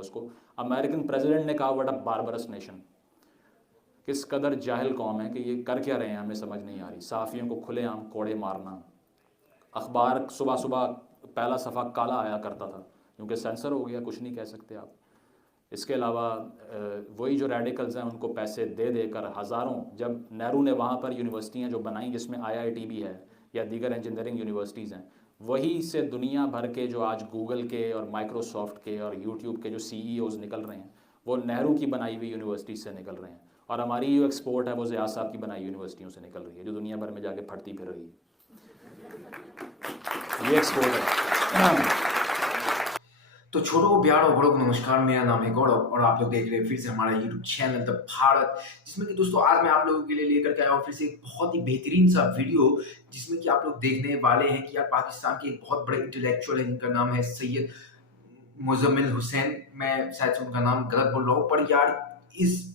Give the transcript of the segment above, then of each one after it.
कीजिएगा उसको। American president ने कहा व्हाट अ बारबरस नेशन। किस कदर जाहिल कौम है कि ये कर क्या रहे हैं हमें समझ नहीं आ रही। सहाफ़ियों को खुलेआम कोड़े मारना, अखबार सुबह सुबह पहला सफ़ा काला आया करता था क्योंकि सेंसर हो गया, कुछ नहीं कह सकते आप। इसके अलावा वही जो रेडिकल्स हैं उनको पैसे दे देकर हज़ारों, जब नेहरू ने वहाँ पर यूनिवर्सिटियाँ जो बनाई जिसमें IIT भी है या दीगर इंजीनियरिंग यूनिवर्सिटीज़ हैं, वही से दुनिया भर के जो आज गूगल के और माइक्रोसॉफ्ट के और यूट्यूब के जो CEOs निकल रहे हैं वो नेहरू की बनाई हुई यूनिवर्सिटी से निकल रहे हैं। और हमारी जो एक्सपोर्ट है वो ज़िया साहब की बनाई यूनिवर्सिटियों से निकल रही है जो दुनिया भर में जाके फटती फिर रही है। ये एक्सपोर्ट है। तो छोटों को प्यार और बड़ों को नमस्कार। मेरा नाम है गौरव और आप लोग देख रहे हैं फिर से हमारा यूट्यूब चैनल द भारत, जिसमें कि दोस्तों आज मैं आप लोगों के लिए लेकर के आया हूँ फिर से एक बहुत ही बेहतरीन सा वीडियो, जिसमें कि आप लोग देखने वाले हैं कि यार पाकिस्तान के एक बहुत बड़े इंटेलेक्चुअल है जिनका नाम है सैयद मुजम्मिल हुसैन। मैं शायद से उनका नाम गलत बोल रहा हूँ, पर यार इस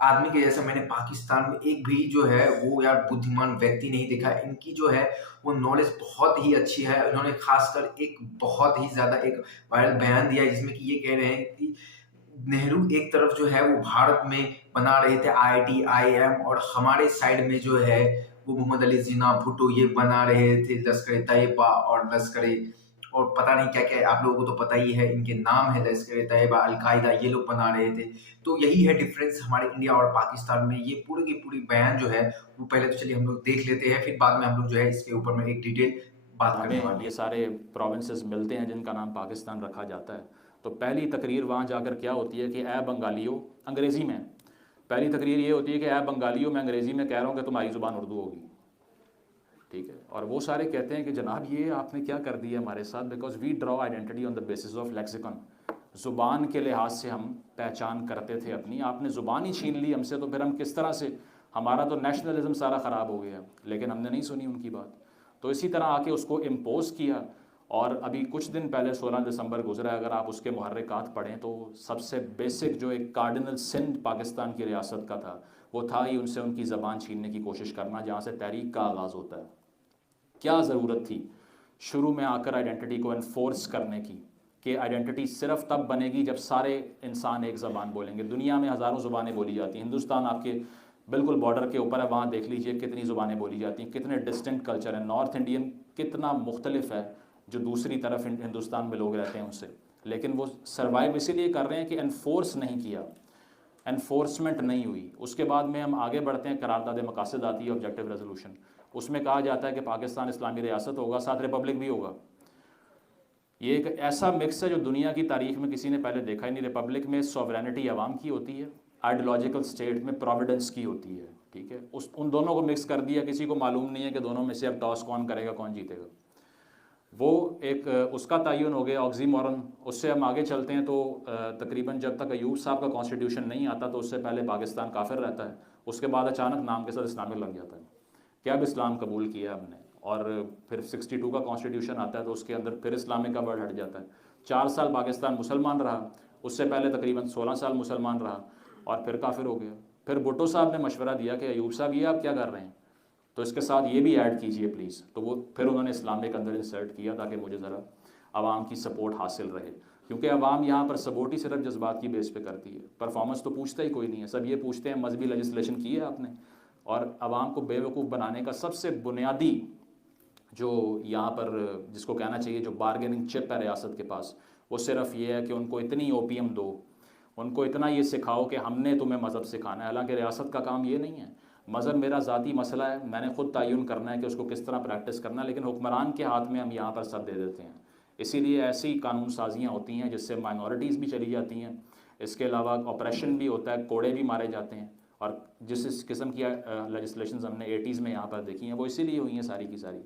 आदमी के जैसा मैंने पाकिस्तान में एक भी जो है वो यार बुद्धिमान व्यक्ति नहीं देखा। इनकी जो है वो नॉलेज बहुत ही अच्छी है। इन्होंने खासकर एक बहुत ही ज्यादा एक वायरल बयान दिया है जिसमें कि ये कह रहे हैं कि नेहरू एक तरफ जो है वो भारत में बना रहे थे IIT IIM, और हमारे साइड में जो है वो मोहम्मद अली जिन्ना भुट्टो ये बना रहे थे लश्कर तैयबा और लश्कर और पता नहीं क्या क्या, आप लोगों को तो पता ही है इनके नाम है, लश्कर तैयबा, अलकायदा, ये लोग बना रहे थे। तो यही है डिफरेंस हमारे इंडिया और पाकिस्तान में। ये पूरे की पूरी बयान जो है वो पहले तो चलिए हम लोग देख लेते हैं, फिर बाद में हम लोग जो है इसके ऊपर में एक डिटेल बात करने हमें वाले ये हैं। सारे प्रोविंसेस मिलते हैं जिनका नाम पाकिस्तान रखा जाता है। तो पहली तकरीर वहाँ जाकर क्या होती है कि ए बंगालियों, अंग्रेज़ी में पहली तकरीर ये होती है कि ए बंगालियों, मैं अंग्रेज़ी में कह रहा हूँ कि तुम्हारी ज़ुबान उर्दू होगी, ठीक है। और वो सारे कहते हैं कि जनाब ये आपने क्या कर दिया हमारे साथ, because we draw identity on the basis of lexicon. ज़ुबान के लिहाज से हम पहचान करते थे अपनी, आपने ज़ुबान ही छीन ली हमसे, तो फिर हम किस तरह से, हमारा तो नेशनलिज्म सारा ख़राब हो गया। लेकिन हमने नहीं सुनी उनकी बात, तो इसी तरह आके उसको इम्पोज़ किया। और अभी कुछ दिन पहले 16 दिसंबर गुजरा, अगर आप उसके मुहर्रिकात पढ़ें तो सबसे बेसिक जो एक कार्डिनल सिंध पाकिस्तान की रियासत का था वो था ही उनसे उनकी ज़बान छीनने की कोशिश करना, जहाँ से तहरीक का आगाज़ होता है। क्या ज़रूरत थी शुरू में आकर आइडेंटिटी को इन्फोर्स करने की, कि आइडेंटिटी सिर्फ तब बनेगी जब सारे इंसान एक ज़बान बोलेंगे। दुनिया में हज़ारों ज़ुबानें बोली जाती हैं, हिंदुस्तान आपके बिल्कुल बॉर्डर के ऊपर है, वहाँ देख लीजिए कितनी ज़ुबानें बोली जाती हैं, कितने डिस्टिंक्ट कल्चर हैं। नॉर्थ इंडियन कितना मुख्तलिफ है जो दूसरी तरफ हिंदुस्तान में लोग रहते हैं उनसे, लेकिन वो सर्वाइव इसीलिए कर रहे हैं कि इन्फोर्स नहीं किया, एनफोर्समेंट नहीं हुई। उसके बाद में हम आगे बढ़ते हैं, करारदाद मकासद आती है, ऑब्जेक्टिव रेजोल्यूशन। उसमें कहा जाता है कि पाकिस्तान इस्लामी रियासत होगा, साथ रिपब्लिक भी होगा। ये एक ऐसा मिक्स है जो दुनिया की तारीख में किसी ने पहले देखा ही नहीं। रिपब्लिक में सॉवरेनिटी अवाम की होती है, आइडियोलॉजिकल स्टेट में प्रोविडेंस की होती है, ठीक है। उन दोनों को मिक्स कर दिया, किसी को मालूम नहीं है कि दोनों में से अब टॉस कौन करेगा, कौन जीतेगा। वो एक उसका तयन हो गया, ऑक्सीमोरन। उससे हम आगे चलते हैं तो तकरीबन जब तक अयूब साहब का कॉन्स्टिट्यूशन नहीं आता तो उससे पहले पाकिस्तान काफिर रहता है, उसके बाद अचानक नाम के साथ इस्लामिक लग जाता है कि अब इस्लाम कबूल किया हमने। और फिर 62 का कॉन्स्टिट्यूशन आता है तो उसके अंदर फिर इस्लामिक का वर्ड हट जाता है। 4 साल पाकिस्तान मुसलमान रहा, उससे पहले तकरीबन 16 साल मुसलमान रहा और फिर काफिर हो गया। फिर भुट्टो साहब ने मशवरा दिया कि अयूब साहब ये आप क्या कर रहे हैं, तो इसके साथ ये भी ऐड कीजिए प्लीज़। तो वो फिर उन्होंने इस्लामिक अंदर इंसर्ट किया ताकि मुझे ज़रा आवाम की सपोर्ट हासिल रहे, क्योंकि आवाम यहाँ पर सपोर्ट ही सिर्फ जज्बात की बेस पे करती है, परफॉर्मेंस तो पूछता ही कोई नहीं है। सब ये पूछते हैं मजहबी लेजिस्लेशन की है आपने। और आवाम को बेवकूफ़ बनाने का सबसे बुनियादी जो यहाँ पर जिसको कहना चाहिए जो बारगेनिंग चिप है रियासत के पास, वो सिर्फ ये है कि उनको इतनी ओपीएम दो, उनको इतना ये सिखाओ कि हमने तुम्हें मज़हब सिखाना है। हालांकि रियासत का काम ये नहीं है, मज़हब मेरा ज़ाती मसला है, मैंने ख़ुद तयन करना है कि उसको किस तरह प्रैक्टिस करना है, लेकिन हुक्मरान के हाथ में हम यहाँ पर सब दे देते हैं। इसीलिए ऐसी कानून साजियाँ होती हैं जिससे माइनॉरिटीज़ भी चली जाती हैं। इसके अलावा ऑपरेशन भी होता है, कोड़े भी मारे जाते हैं। और जिस किस्म की लेजिस्लेशन हमने 80s में यहाँ पर देखी हैं वो इसीलिए हुई हैं सारी की सारी।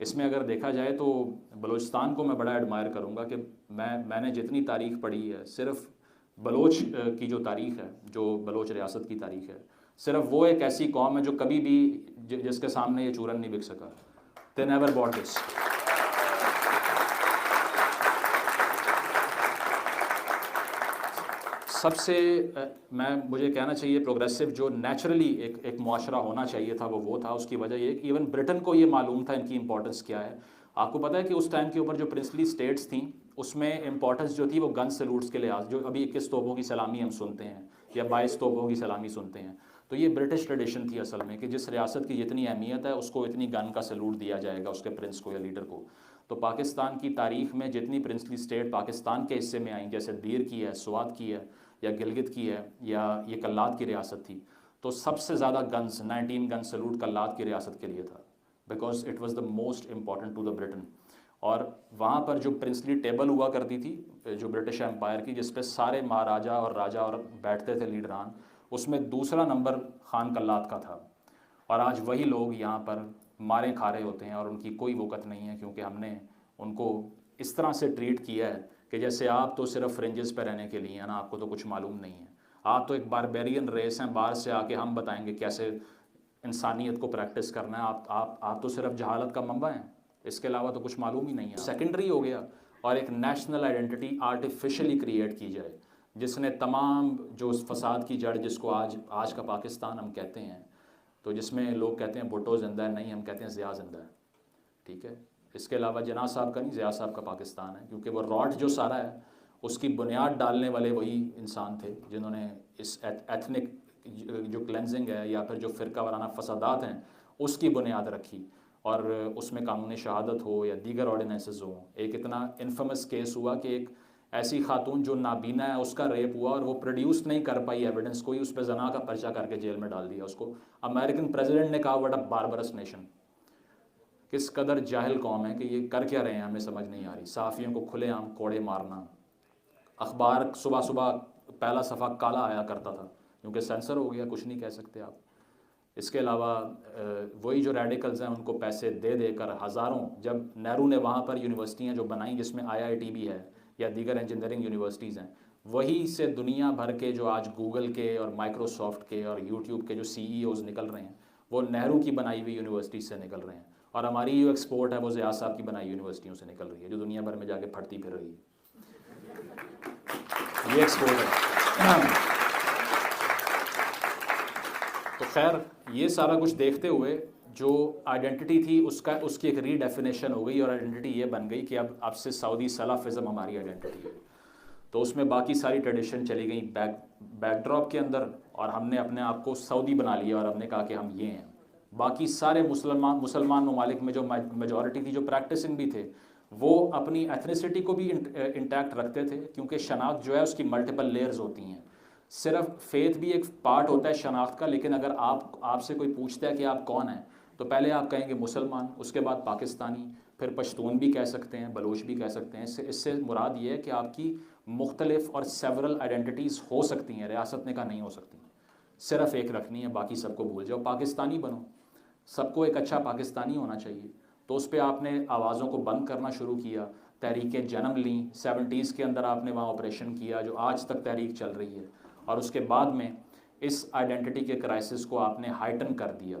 इसमें अगर देखा जाए तो बलूचिस्तान को मैं बड़ा एडमायर करूँगा कि मैंने जितनी तारीख़ पढ़ी है, सिर्फ बलोच की जो तारीख़ है, जो बलोच रियासत की तारीख़ है, सिर्फ वो एक ऐसी कौम है जो कभी भी जिसके सामने ये चूरन नहीं बिक सका। They never bought this. सबसे मुझे कहना चाहिए प्रोग्रेसिव जो नेचुरली एक मुआशरा होना चाहिए था वो था। उसकी वजह ये कि इवन ब्रिटेन को ये मालूम था इनकी इंपॉर्टेंस क्या है। आपको पता है कि उस टाइम के ऊपर जो प्रिंसली स्टेट्स थी उसमें इम्पोर्टेंस जो थी वो गन सैल्यूट्स के लिहाज, जो अभी 21 तोपों की सलामी हम सुनते हैं या 22 तोपों की सलामी सुनते हैं, तो ये ब्रिटिश ट्रेडिशन थी असल में कि जिस रियासत की जितनी अहमियत है उसको इतनी गन का सैल्यूट दिया जाएगा उसके प्रिंस को या लीडर को। तो पाकिस्तान की तारीख में जितनी प्रिंसली स्टेट पाकिस्तान के हिस्से में आई, जैसे दीर की है, स्वात की है, या गिलगित की है, या ये कल्लात की रियासत थी, तो सबसे ज़्यादा गन्स 19 गन सैल्यूट कल्लात की रियासत के लिए था, because it was the most important to the Britain. और वहाँ पर जो प्रिंसली टेबल हुआ करती थी जो ब्रिटिश एम्पायर की, जिस पे सारे महाराजा और राजा और बैठते थे लीडरान, उसमें दूसरा नंबर खान कल्लात का था। और आज वही लोग यहाँ पर मारे खा रहे होते हैं और उनकी कोई वक़्त नहीं है, क्योंकि हमने उनको इस तरह से ट्रीट किया है कि जैसे आप तो सिर्फ फ्रिंजेस पे रहने के लिए हैं ना, आपको तो कुछ मालूम नहीं है, आप तो एक बारबेरियन रेस हैं, बाहर से आके हम बताएंगे कैसे इंसानियत को प्रैक्टिस करना है, आप तो सिर्फ जहालत का मंबा हैं, इसके अलावा तो कुछ मालूम ही नहीं है। सेकेंडरी हो गया और एक नेशनल आइडेंटिटी आर्टिफिशियली क्रिएट की जाए, जिसने तमाम जो फसाद की जड़, जिसको आज का पाकिस्तान हम कहते हैं, तो जिसमें लोग कहते हैं भुट्टो जिंदा है, नहीं, हम कहते हैं ज़िया जिंदा है, ठीक है। इसके अलावा जना साहब का नहीं, ज़िया साहब का पाकिस्तान है, क्योंकि वो रॉट जो सारा है उसकी बुनियाद डालने वाले वही इंसान थे जिन्होंने इस एथनिक जो क्लेंजिंग है या फिर जो फ़िरका वाराना फसादात हैं उसकी बुनियाद रखी, और उसमें कानून शहादत हो या दीगर ऑर्डिनेंसेस हो। एक इतना इन्फेमस केस हुआ कि एक ऐसी खातून जो नाबीना है उसका रेप हुआ और वो प्रोड्यूस नहीं कर पाई एविडेंस कोई, उस पर जना का पर्चा करके जेल में डाल दिया उसको। अमेरिकन प्रेसिडेंट ने कहा व्हाट अ बारबरस नेशन, किस कदर जाहिल कौम है कि ये कर क्या रहे हैं, हमें समझ नहीं आ रही। सहाफ़ियों को खुलेआम कोड़े मारना, अखबार सुबह सुबह पहला सफ़ा काला आया करता था क्योंकि सेंसर हो गया, कुछ नहीं कह सकते आप। इसके अलावा वही जो रेडिकल्स हैं उनको पैसे दे देकर हज़ारों, जब नेहरू ने वहाँ पर यूनिवर्सिटियाँ जो बनाई जिसमें IIT भी है या दीगर इंजीनियरिंग यूनिवर्सिटीज़ हैं, वही से दुनिया भर के जो आज गूगल के और माइक्रोसॉफ्ट के और यूट्यूब के जो CEOs निकल रहे हैं वो नेहरू की बनाई हुई यूनिवर्सिटी से निकल रहे हैं, और हमारी जो एक्सपोर्ट है वो ज़िया साहब की बनाई यूनिवर्सिटियों से निकल रही है जो दुनिया भर में जाके फटती फिर रही है। ये एक्सपोर्ट है। तो खैर ये सारा कुछ देखते हुए जो आइडेंटिटी थी उसकी एक रीडेफिनेशन हो गई, और आइडेंटिटी ये बन गई कि अब से सऊदी सलाफिज़म हमारी आइडेंटिटी है। तो उसमें बाकी सारी ट्रेडिशन चली गई बैकड्रॉप के अंदर, और हमने अपने आप को सऊदी बना लिया और हमने कहा कि हम ये हैं। बाकी सारे मुसलमान ममालिक में जो मेजॉरिटी थी, जो प्रैक्टिसिंग भी थे, वो अपनी एथनिसिटी को भी इंटैक्ट रखते थे, क्योंकि शनाख्त जो है उसकी मल्टीपल लेयर्स होती हैं। सिर्फ फेथ भी एक पार्ट होता है शनाख्त का, लेकिन अगर आपसे कोई पूछता है कि आप कौन हैं, तो पहले आप कहेंगे मुसलमान, उसके बाद पाकिस्तानी, फिर पश्तून भी कह सकते हैं, बलोच भी कह सकते हैं। इससे मुराद ये है कि आपकी मुख्तलिफ और सेवरल आइडेंटिटीज़ हो सकती हैं। रियासत ने कहा नहीं हो सकती, सिर्फ एक रखनी है, बाकी सबको भूल जाओ, पाकिस्तानी बनो, सबको एक अच्छा पाकिस्तानी होना चाहिए। तो उस पर आपने आवाज़ों को बंद करना शुरू किया, तहरीकें जन्म लीं। 70s के अंदर आपने वहाँ ऑपरेशन किया जो आज तक तहरीक चल रही है, और उसके बाद में इस आइडेंटिटी के क्राइसिस को आपने हाइटन कर दिया।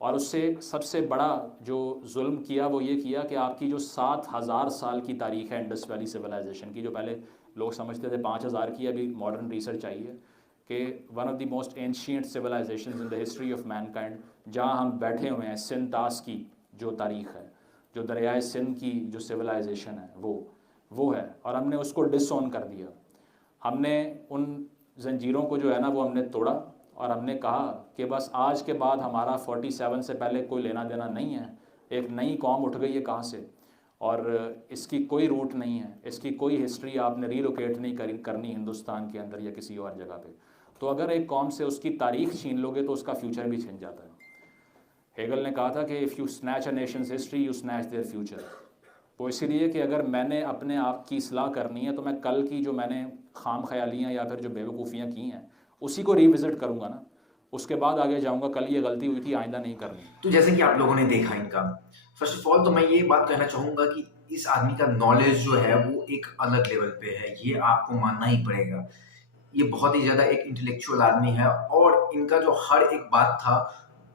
और उससे सबसे बड़ा जो जुल्म किया वो ये किया कि आपकी जो 7000 साल की तारीख़ है इंडस वैली सिविलाइजेशन की, जो पहले लोग समझते थे 5000 की, अभी मॉडर्न रिसर्च आई है कि one of the most ancient civilisations in the history of mankind, जहाँ हम बैठे हुए हैं, सिंध तास की जो तारीख़ है, जो दरियाए सिंध की जो सिविलाइजेशन है वो है, और हमने उसको डिसओन कर दिया। हमने उन जंजीरों को जो है ना वो हमने तोड़ा, और हमने कहा कि बस आज के बाद हमारा 47 से पहले कोई लेना देना नहीं है। एक नई कौम उठ गई है कहाँ से, और इसकी कोई रूट नहीं है, इसकी कोई हिस्ट्री आपने रीलोकेट नहीं करनी हिंदुस्तान के अंदर या किसी और जगह पे। तो अगर एक कौम से उसकी तारीख़ छीन लोगे तो उसका फ्यूचर भी छिन जाता है। हेगल ने कहा था कि if you snatch a Nations history you snatch their future. वो इसीलिए कि अगर मैंने अपने आप की इस्लाह करनी है तो मैं कल की जो मैंने खाम ख्यालियाँ या फिर जो बेवकूफ़ियाँ की हैं उसी को रिविज़िट करूँगा ना, उसके बाद आगे जाऊँगा, कल ये गलती हुई थी आइंदा नहीं करनी। तो जैसे कि आप लोगों ने देखा इनका, फर्स्ट ऑफ ऑल तो मैं ये बात कहना चाहूँगा कि इस आदमी का नॉलेज जो है वो एक अलग लेवल पे है, ये आपको मानना ही पड़ेगा। ये बहुत ही ज़्यादा एक इंटेलेक्चुअल आदमी है, और इनका जो हर एक बात था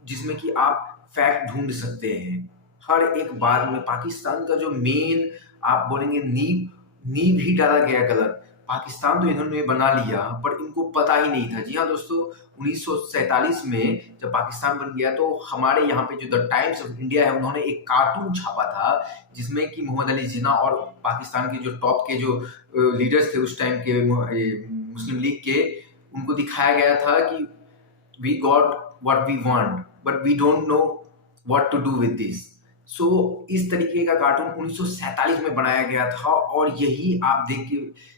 जिसमें कि आप फैक्ट ढूंढ सकते हैं, हर एक बात में पाकिस्तान का जो मेन आप बोलेंगे नींव ही डाला गया गलत। पाकिस्तान तो इन्होंने बना लिया पर इनको पता ही नहीं था। जी हाँ दोस्तों, 1947 में जब पाकिस्तान बन गया तो हमारे यहाँ पे जो द टाइम्स ऑफ इंडिया है उन्होंने एक कार्टून छापा था जिसमें कि मोहम्मद अली जिन्ना और पाकिस्तान के जो टॉप के जो लीडर्स थे उस टाइम के मुस्लिम लीग के, उनको दिखाया गया था कि we got what we want but we don't know what to do with this। सो इस तरीके का कार्टून 1947 में बनाया गया था और यही आप देख के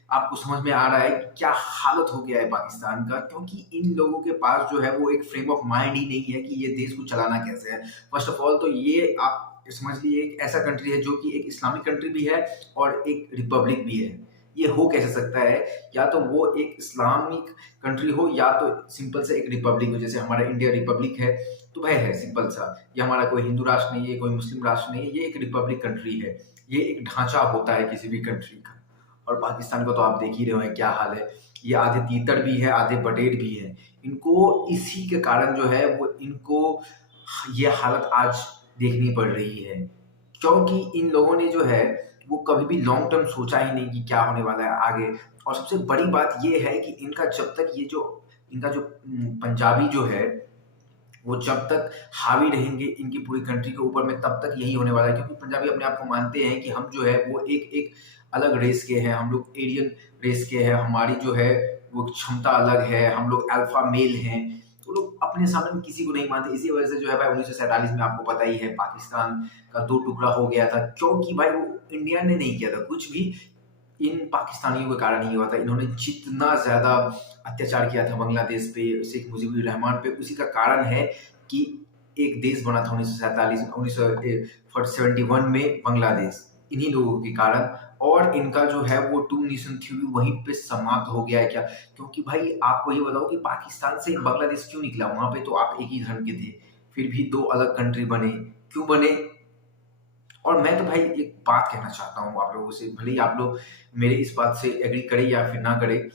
आपको समझ में आ रहा है कि क्या हालत हो गया है पाकिस्तान का, क्योंकि इन लोगों के पास जो है वो एक फ्रेम ऑफ माइंड ही नहीं है कि ये देश को चलाना कैसे है। फर्स्ट ऑफ ऑल तो ये आप समझ लीजिए एक ऐसा कंट्री है जो कि एक इस्लामिक कंट्री भी है और एक रिपब्लिक भी है। ये हो कैसे सकता है, या तो वो एक इस्लामिक कंट्री हो या तो सिंपल से एक रिपब्लिक हो, जैसे हमारा इंडिया रिपब्लिक है तो वह है सिंपल सा। ये हमारा कोई हिंदू राष्ट्र नहीं है, कोई मुस्लिम राष्ट्र नहीं है, ये एक रिपब्लिक कंट्री है। ये एक ढांचा होता है किसी भी कंट्री का। और पाकिस्तान का तो आप देख ही रहे हैं क्या हाल है। ये आधे तीतर भी है, आधे बटेर भी है। इनको इसी के कारण जो है वो इनको ये हालत आज देखनी पड़ रही है, क्योंकि इन लोगों ने जो है वो कभी भी लॉन्ग टर्म सोचा ही नहीं कि क्या होने वाला है आगे। और सबसे बड़ी बात ये है कि इनका जब तक ये जो इनका जो पंजाबी जो है वो जब तक हावी रहेंगे इनकी पूरी कंट्री के ऊपर में, तब तक यही होने वाला है। क्योंकि पंजाबी अपने आप को मानते हैं कि हम जो है वो एक अलग रेस के हैं, हम लोग एरियन रेस के हैं, हमारी जो है वो क्षमता अलग है, हम लोग अल्फा मेल हैं। तो लोग अपने सामने में किसी को नहीं मानते। इसी वजह से जो है भाई 1947 में आपको पता ही है पाकिस्तान का 2 टुकड़ा हो गया था, क्योंकि भाई वो इंडिया ने नहीं किया था कुछ भी, इन पाकिस्तानियों के कारण ही हुआ था। इन्होंने जितना ज़्यादा अत्याचार किया था बांग्लादेश पे, शेख मुजीबुर रहमान पे, उसी का कारण है कि एक देश बना था 1971 में बांग्लादेश, इन्हीं लोगों के कारण। और इनका जो है वो 2 नेशन थ्योरी वहीं पे समाप्त हो गया है क्या? क्योंकि भाई आपको ये बताओ कि पाकिस्तान से बांग्लादेश क्यों निकला? वहाँ पे तो आप एक ही धर्म के थे, फिर भी 2 अलग कंट्री बने, क्यों बने? और मैं तो भाई एक बात कहना चाहता हूँ आप लोगों से, भले ही आप लोग मेरे इस बात से एग्री करें या फिर ना करें,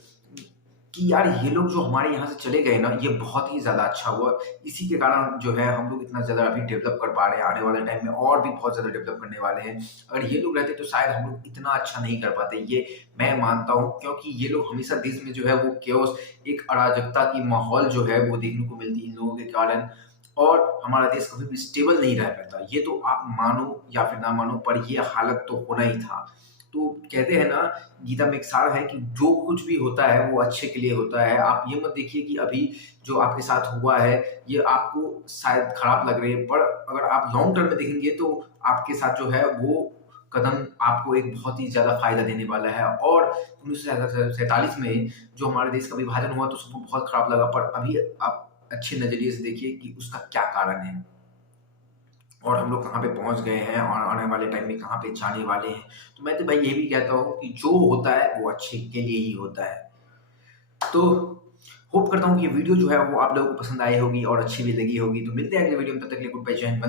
कि यार ये लोग जो हमारे यहाँ से चले गए ना, ये बहुत ही ज़्यादा अच्छा हुआ। इसी के कारण जो है हम लोग इतना ज़्यादा अभी डेवलप कर पा रहे हैं, आने वाले टाइम में और भी बहुत ज़्यादा डेवलप करने वाले हैं। अगर ये लोग रहते तो शायद हम लोग इतना अच्छा नहीं कर पाते, ये मैं मानता हूँ। क्योंकि ये लोग हमेशा देश में जो है वो केओस, एक अराजकता की माहौल जो है वो देखने को मिलती है इन लोगों के कारण, और हमारा देश कभी भी स्टेबल नहीं रह पाता। ये तो आप मानो या फिर ना मानो, पर ये हालत तो होना ही था। तो कहते हैं ना, गीता में एक सार है कि जो कुछ भी होता है वो अच्छे के लिए होता है। आप ये मत देखिए कि अभी जो आपके साथ हुआ है ये आपको शायद खराब लग रही है, पर अगर आप लॉन्ग टर्म में देखेंगे तो आपके साथ जो है वो कदम आपको एक बहुत ही ज़्यादा फ़ायदा देने वाला है। और 1947 में जो हमारे देश का विभाजन हुआ तो सबको बहुत खराब लगा, पर अभी आप अच्छे नज़रिए से देखिए कि उसका क्या कारण है और हम लोग कहाँ पे पहुँच गए हैं और आने वाले टाइम में कहाँ पे जाने वाले हैं। तो मैं तो भाई ये भी कहता हूँ कि जो होता है वो अच्छे के लिए ही होता है। तो होप करता हूँ कि ये वीडियो जो है वो आप लोगों को पसंद आई होगी और अच्छी भी लगी होगी। तो मिलते हैं अगले वीडियो में, तब तक के लिए गुड बाय, जय हिंद।